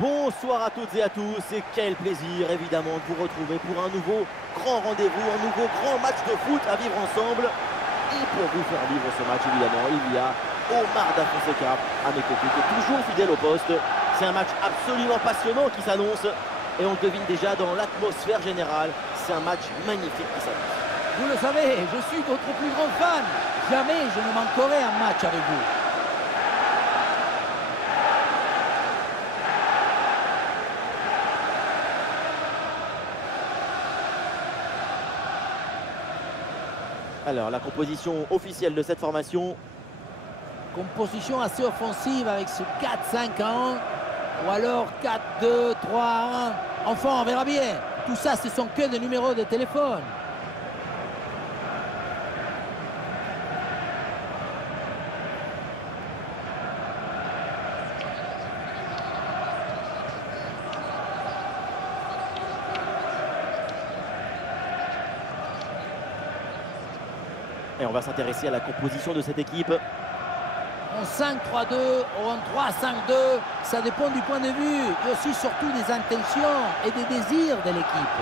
Bonsoir à toutes et à tous et quel plaisir évidemment de vous retrouver pour un nouveau grand rendez-vous, un nouveau grand match de foot à vivre ensemble. Et pour vous faire vivre ce match évidemment, il y a Omar Da Fonseca à mes côtés qui est toujours fidèle au poste. C'est un match absolument passionnant qui s'annonce et on le devine déjà dans l'atmosphère générale. C'est un match magnifique qui s'annonce. Vous le savez, je suis votre plus grand fan. Jamais je ne manquerai un match avec vous. Alors, la composition officielle de cette formation. Composition assez offensive avec ce 4-5-1 ou alors 4-2-3-1. Enfin, on verra bien. Tout ça, ce sont que des numéros de téléphone. Et on va s'intéresser à la composition de cette équipe. En 5-3-2 ou en 3-5-2, ça dépend du point de vue et aussi surtout des intentions et des désirs de l'équipe.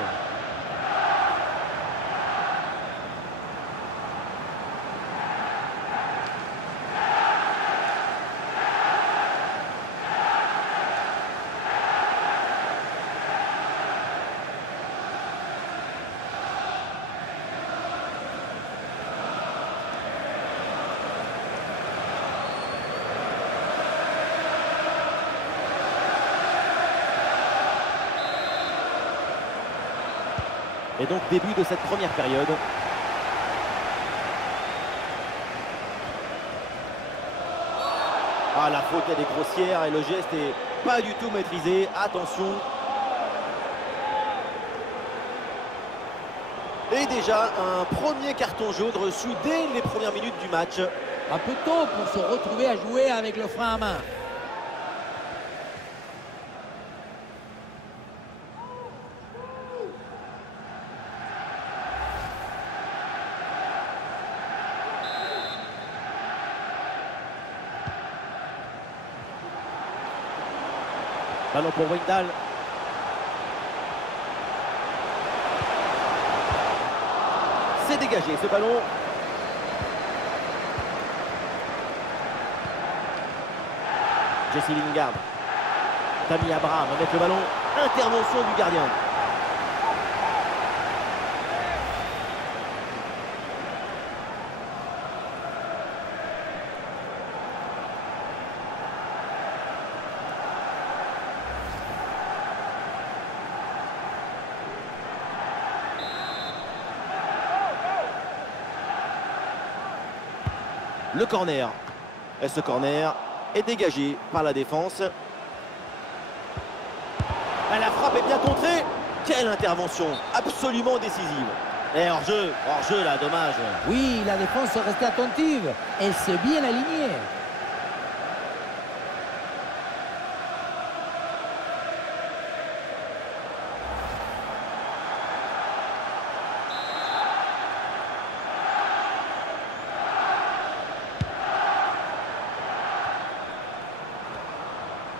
Et donc début de cette première période. Ah, la faute elle est grossière et le geste est pas du tout maîtrisé. Attention. Et déjà un premier carton jaune reçu dès les premières minutes du match. Un peu tôt pour se retrouver à jouer avec le frein à main. Ballon pour Wijndal. C'est dégagé ce ballon. Jesse Lingard. Tammy Abraham avec le ballon. Intervention du gardien. Le corner. Et ce corner est dégagé par la défense. Et la frappe est bien contrée. Quelle intervention absolument décisive. Et hors-jeu là, dommage. Oui, la défense est restée attentive. Elle s'est bien alignée.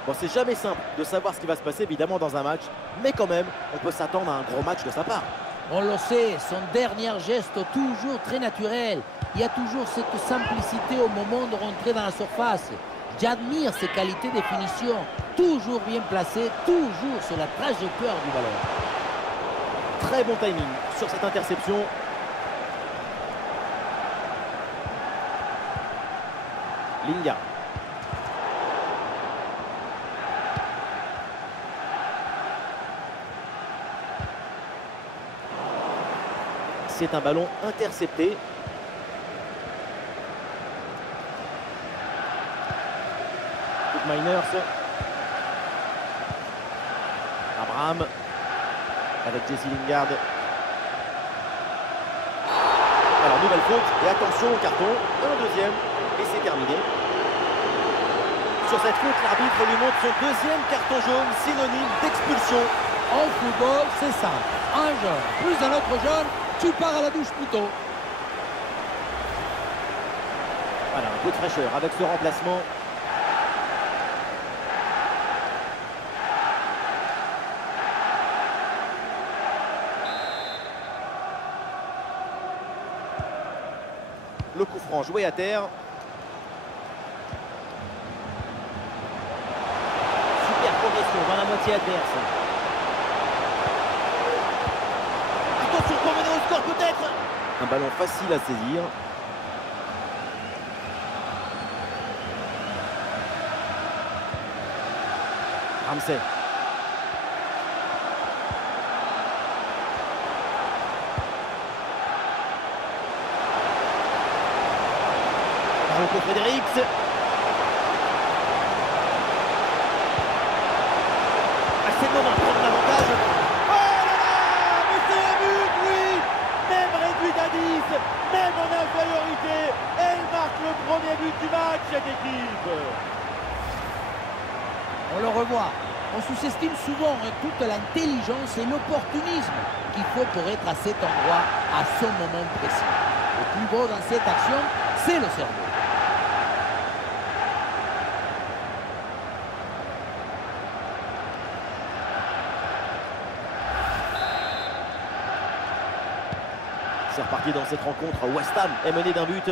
Bon, c'est jamais simple de savoir ce qui va se passer évidemment dans un match, mais quand même, on peut s'attendre à un gros match de sa part. On le sait, son dernier geste toujours très naturel. Il y a toujours cette simplicité au moment de rentrer dans la surface. J'admire ses qualités de finition, toujours bien placé, toujours sur la trajectoire du ballon. Très bon timing sur cette interception. Lingard. C'est un ballon intercepté. Miners. Abraham avec Jesse Lingard. Alors nouvelle faute et attention au carton. Un deuxième et c'est terminé. Sur cette faute, l'arbitre lui montre son deuxième carton jaune, synonyme d'expulsion. En football, c'est simple. Un jaune plus un autre jaune, tu pars à la douche plus tôt. Voilà, un peu de fraîcheur avec ce remplacement. Le coup franc joué à terre. Super progression dans la moitié adverse. Attention pour mener au score peut-être. Un ballon facile à saisir. Ramsey. Ballon pour Fredericks. C'est le moment de prendre l'avantage. Oh là là, mais c'est un but, oui. Même réduite à 10, même en infériorité, elle marque le premier but du match, cette équipe. On le revoit. On sous-estime souvent toute l'intelligence et l'opportunisme qu'il faut pour être à cet endroit, à ce moment précis. Le plus beau dans cette action, c'est le cerveau. C'est reparti dans cette rencontre. West Ham est mené d'un but.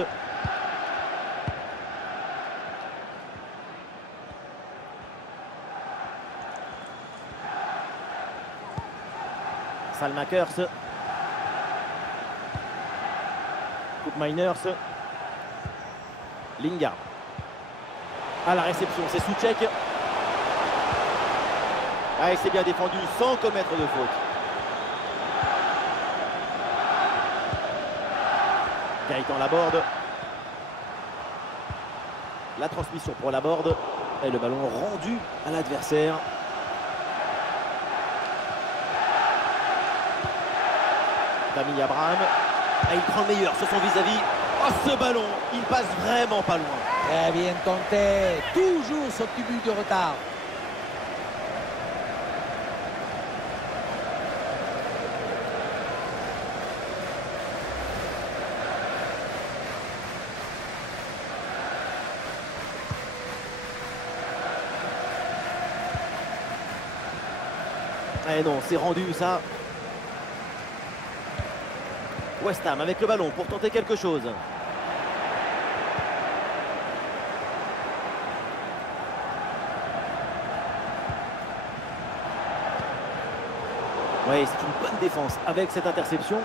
Salmakers. Coupe Miners. Lingard. À la réception, c'est Souček. Ah, et c'est bien défendu sans commettre de faute. Gaëtan Laborde. La transmission pour Laborde. Et le ballon rendu à l'adversaire. Tammy Abraham. Et il prend le meilleur sur son vis-à-vis. Oh, ce ballon, il passe vraiment pas loin. Très bien tenté. Toujours ce petit but de retard. Eh non, c'est rendu ça. West Ham avec le ballon pour tenter quelque chose. Oui, c'est une bonne défense avec cette interception.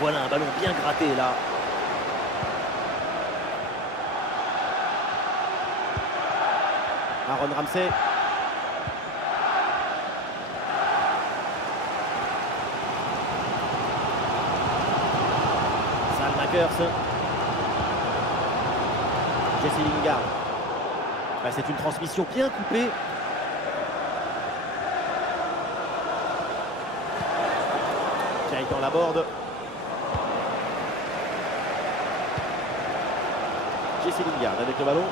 Voilà un ballon bien gratté là. Aaron Ramsey. Salmakers. Jesse Lingard. C'est une transmission bien coupée. Gaëtan Laborde. Jesse Lingard avec le ballon.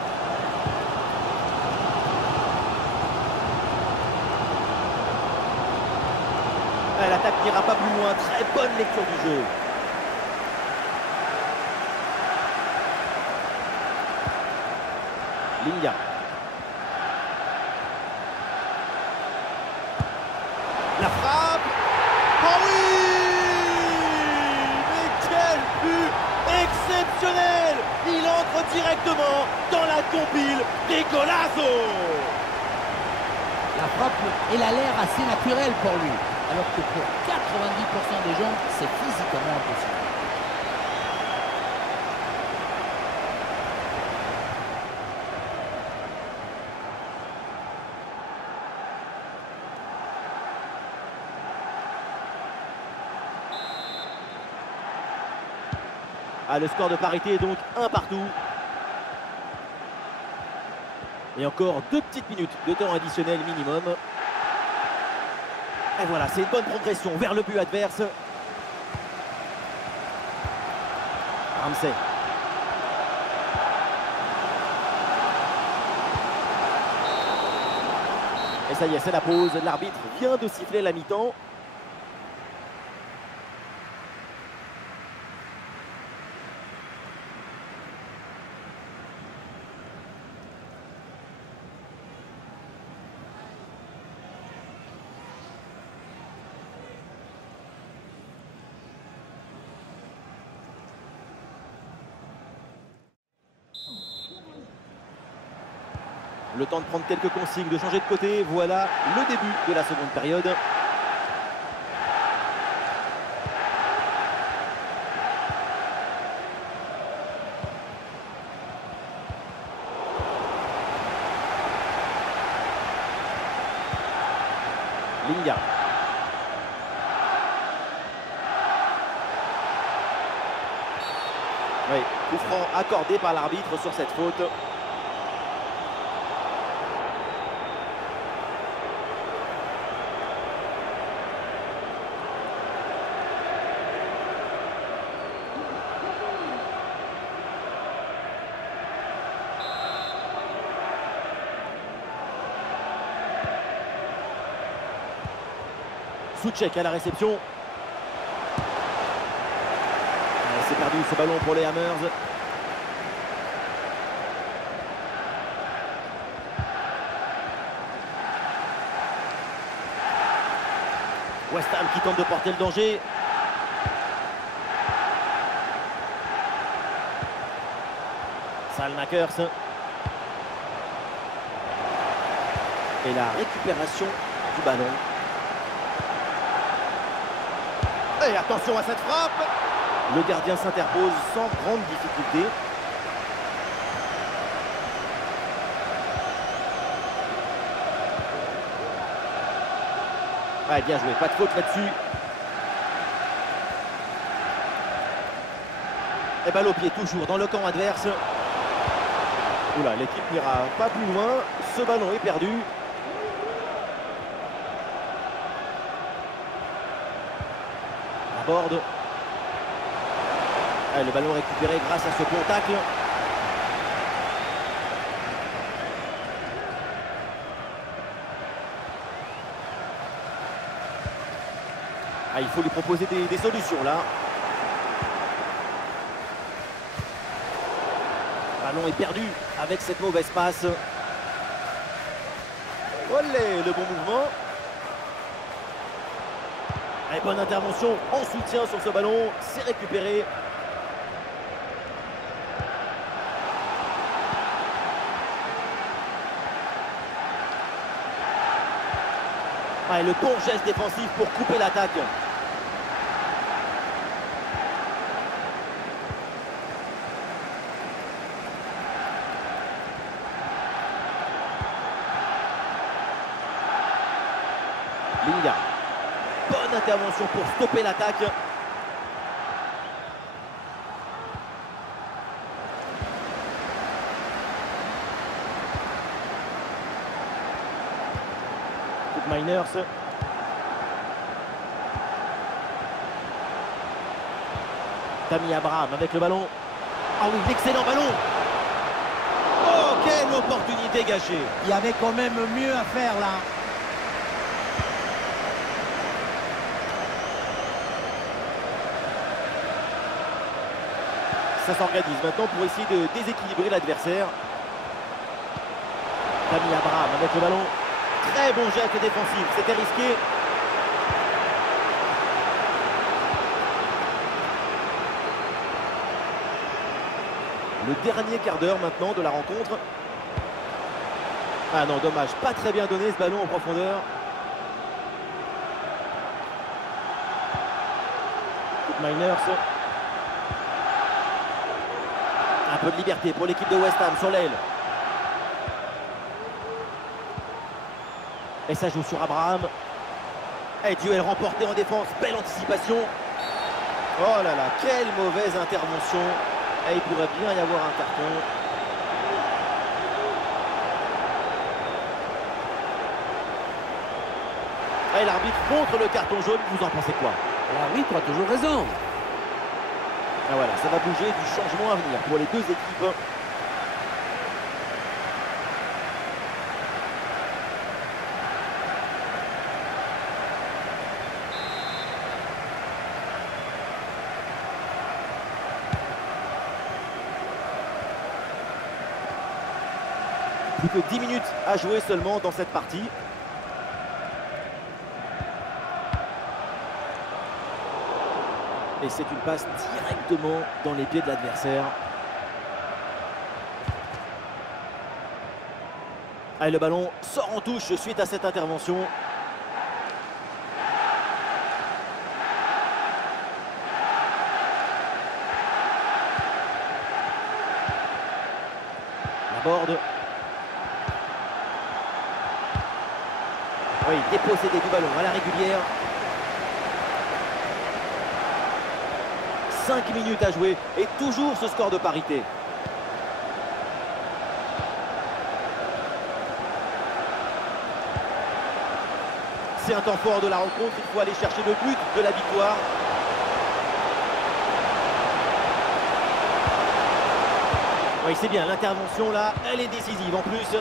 L'attaque n'ira pas plus loin. Très bonne lecture du jeu. Lingard. La frappe. Oh oui! Mais quel but exceptionnel! Il entre directement dans la compile des golazos. La frappe, elle a l'air assez naturelle pour lui. Alors que pour 90% des gens, c'est physiquement impossible. Ah, le score de parité est donc 1 partout. Et encore 2 petites minutes de temps additionnel minimum. Et voilà, c'est une bonne progression vers le but adverse. Ramsey. Et ça y est, c'est la pause. L'arbitre vient de siffler la mi-temps. Le temps de prendre quelques consignes, de changer de côté. Voilà le début de la seconde période. Lingard. Oui, coup franc accordé par l'arbitre sur cette faute. Souček à la réception. C'est perdu ce ballon pour les Hammers. West Ham qui tente de porter le danger. Salmakers. Et la récupération du ballon. Et attention à cette frappe. Le gardien s'interpose sans grande difficulté. Ouais, bien joué, pas de faute là-dessus. Et balle au pied toujours dans le camp adverse. Oula, l'équipe n'ira pas plus loin. Ce ballon est perdu. Borde. Ah, le ballon récupéré grâce à ce bon tacle. Ah, il faut lui proposer des solutions là. Le ballon est perdu avec cette mauvaise passe. Olé, le bon mouvement. Et bonne intervention en soutien sur ce ballon, c'est récupéré. Et le bon geste défensif pour couper l'attaque. Lingard. Bonne intervention pour stopper l'attaque. Miners. Tammy Abraham avec le ballon. Ah oui, l'excellent ballon. Oh, quelle opportunité gâchée. Il y avait quand même mieux à faire là. Ça s'organise maintenant pour essayer de déséquilibrer l'adversaire. Tammy Abraham avec le ballon. Très bon geste défensif, c'était risqué. Le dernier quart d'heure maintenant de la rencontre. Ah non, dommage, pas très bien donné ce ballon en profondeur. Miners. Un peu de liberté pour l'équipe de West Ham sur l'aile. Et ça joue sur Abraham. Et duel remporté en défense. Belle anticipation. Oh là là, quelle mauvaise intervention. Et il pourrait bien y avoir un carton. Et l'arbitre contre le carton jaune. Vous en pensez quoi? L'arbitre a toujours raison. Ah voilà, ça va bouger du changement à venir pour les deux équipes. Plus que 10 minutes à jouer seulement dans cette partie. Et c'est une passe directement dans les pieds de l'adversaire. Allez, le ballon sort en touche suite à cette intervention. Laborde. Oui, dépossédé du ballon à la régulière. 5 minutes à jouer et toujours ce score de parité. C'est un temps fort de la rencontre, il faut aller chercher le but de la victoire. Oui, c'est bien, l'intervention là, elle est décisive. En plus,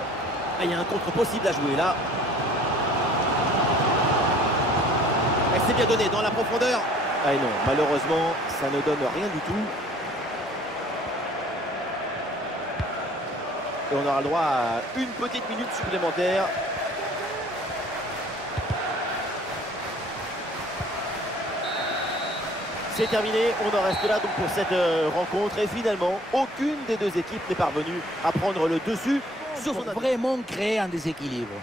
il y a un contre possible à jouer là. Elle s'est bien donnée dans la profondeur. Ah non, malheureusement, ça ne donne rien du tout. Et on aura le droit à une petite minute supplémentaire. C'est terminé, on en reste là donc pour cette rencontre. Et finalement, aucune des deux équipes n'est parvenue à prendre le dessus sur son adversaire. Vraiment créer un déséquilibre.